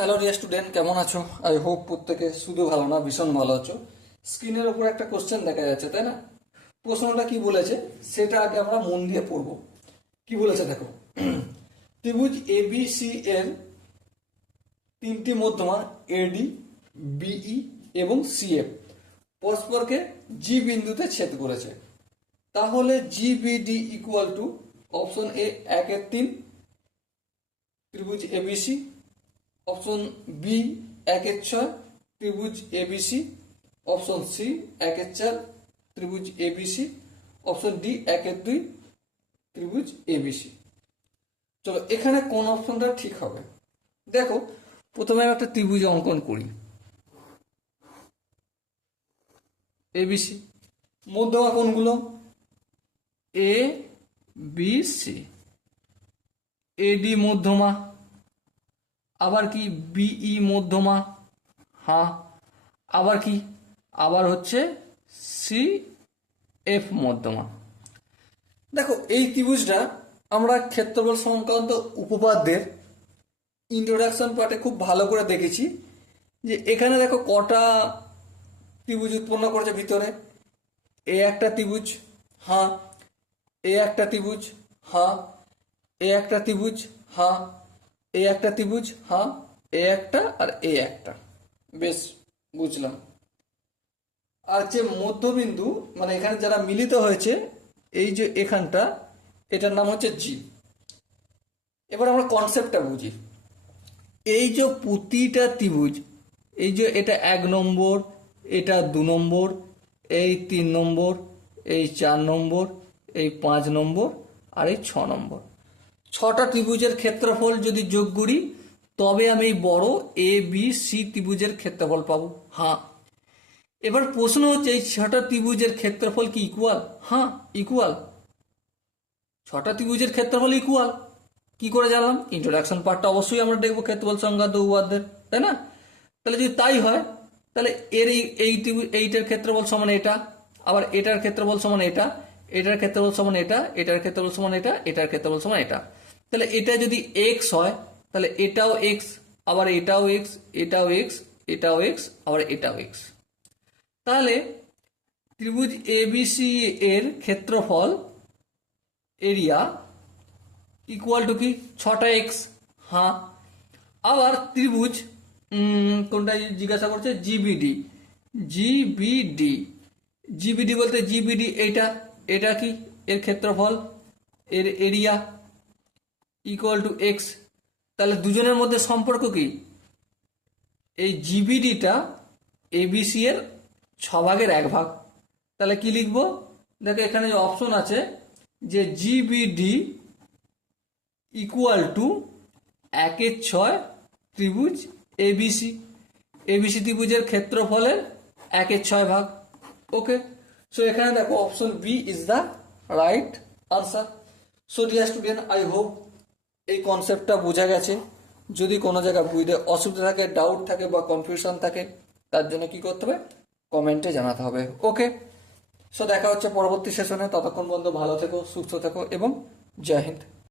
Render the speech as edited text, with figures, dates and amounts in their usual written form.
Hello dear student, কেমন আছো? I hope প্রত্যেকে শুধু ভালো না, ভীষণ ভালো আছো। স্ক্রিনের উপর একটা কোশ্চেন দেখা যাচ্ছে, তাই না? প্রশ্নটা কি বলেছে সেটা আগে আমরা মন দিয়ে পড়বো। কি বলেছে দেখো, ত্রিভুজ এবিসি এর তিনটি মধ্যমা এডি, বিই এবং সিএফ পরস্পরকে জি বিন্দুতে ছেদ করেছে। তাহলে জিবিডি ইকুয়াল টু অপশন এ 1/3 ত্রিভুজ এবিসি, অপশন বি 1/6 ত্রিভুজ এবিসি, অপশন সি 1/4 ত্রিভুজ এবিসি, অপশন ডি 1/2 ত্রিভুজ এবিসি। চলো এখানে কোন অপশনটা ঠিক হবে দেখো। প্রথমে আমি একটা ত্রিভুজ অঙ্কন করি, এবিসি। মধ্যমা কোনগুলো? A B C. এডি মধ্যমা, আবার কি বিই মধ্যমা, হ্যাঁ। আবার কি, আবার হচ্ছে সি এফ মধ্যমা। দেখো এই ত্রিভুজটা আমরা ক্ষেত্রফল সংক্রান্ত উপপাদ্যের ইন্ট্রোডাকশন পার্টে খুব ভালো করে দেখেছি যে এখানে দেখো কটা ত্রিভুজ উৎপন্ন করেছে ভিতরে। এ একটা ত্রিভুজ, হ্যাঁ। এ একটা ত্রিভুজ, হ্যাঁ। এ একটা ত্রিভুজ, হ্যাঁ। এ একটা ত্রিভুজ, হ্যাঁ। এ একটা আর এ একটা, বেশ বুঝলাম। আর যে মধ্যবিন্দু মানে এখানে যারা মিলিত হয়েছে, এই যে এখানটা, এটার নাম হচ্ছে জি। এবার আমরা কনসেপ্টটা বুঝি। এই যে প্রতিটা ত্রিভুজ, এই যে এটা 1 নম্বর, এটা 2 নম্বর, এই 3 নম্বর, এই 4 নম্বর, এই 5 নম্বর আর এই 6 নম্বর, ছটা ত্রিভুজের ক্ষেত্রফল যদি যোগ করি তবে আমি এই বড় এ বি সি ত্রিভুজের ক্ষেত্রফল পাবো, হ্যাঁ। এবার প্রশ্ন হচ্ছে এই ছটা ত্রিভুজের ক্ষেত্রফল কি ইকুয়াল? হ্যাঁ, ইকুয়াল। ছটা ত্রিভুজের ক্ষেত্রফল ইকুয়াল কি করে জানলাম? ইন্ট্রোডাকশন পার্টটা অবশ্যই আমরা দেখবো ক্ষেত্রফল সংক্রান্ত উপপাদ্যের, তাই না? তাহলে যদি তাই হয় তাহলে এর এই ত্রিভুজ, এইটার ক্ষেত্রফল সমান এটা, আবার এটার ক্ষেত্রফল সমান এটা, এটার ক্ষেত্রফল সমান এটা, এটার ক্ষেত্রফল সমান এটা, এটার ক্ষেত্রফল সমান এটা। তাহলে এটা যদি এক্স হয় তাহলে এটাও এক্স, আবার এটাও এক্স, এটাও এক্স, এটাও এক্স, আবার এটাও এক্স। তাহলে ত্রিভুজ এবিসি এর ক্ষেত্রফল এরিয়া ইকুয়াল টু কি? 6টা এক্স, হ্যাঁ। আবার ত্রিভুজ কোনটা জিজ্ঞাসা করছে? জিবিডি। জিবিডি, জিবিডি বলতে জিবিডি এইটা, এটা কি? এর ক্ষেত্রফল, এর এরিয়া ইকুয়াল টু এক্স। তাহলে দুজনের মধ্যে সম্পর্ক কি? এই জিবিডিটা এবিসি এর 6/1 তাহলে কি লিখবো? দেখো এখানে যে অপশন আছে যে জিবিডি ইকুয়াল টু 1/6 ত্রিভুজ এবিসি। এবিসি ত্রিভুজের ক্ষেত্রফলের 1/6 ওকে। সো এখানে দেখো option B is the right answer. So dear student, I hope এই কনসেপ্টটা বোঝা গেছে। যদি কোনো জায়গায় বুঝতে অসুবিধা থাকে, ডাউট থাকে বা কনফিউশন থাকে, তার জন্য কি করতে হবে? কমেন্টে জানাতে হবে, ওকে। সো দেখা হচ্ছে পরবর্তী সেশনে। ততক্ষণ পর্যন্ত ভালো থেকো, সুস্থ থেকো এবং জয় হিন্দ।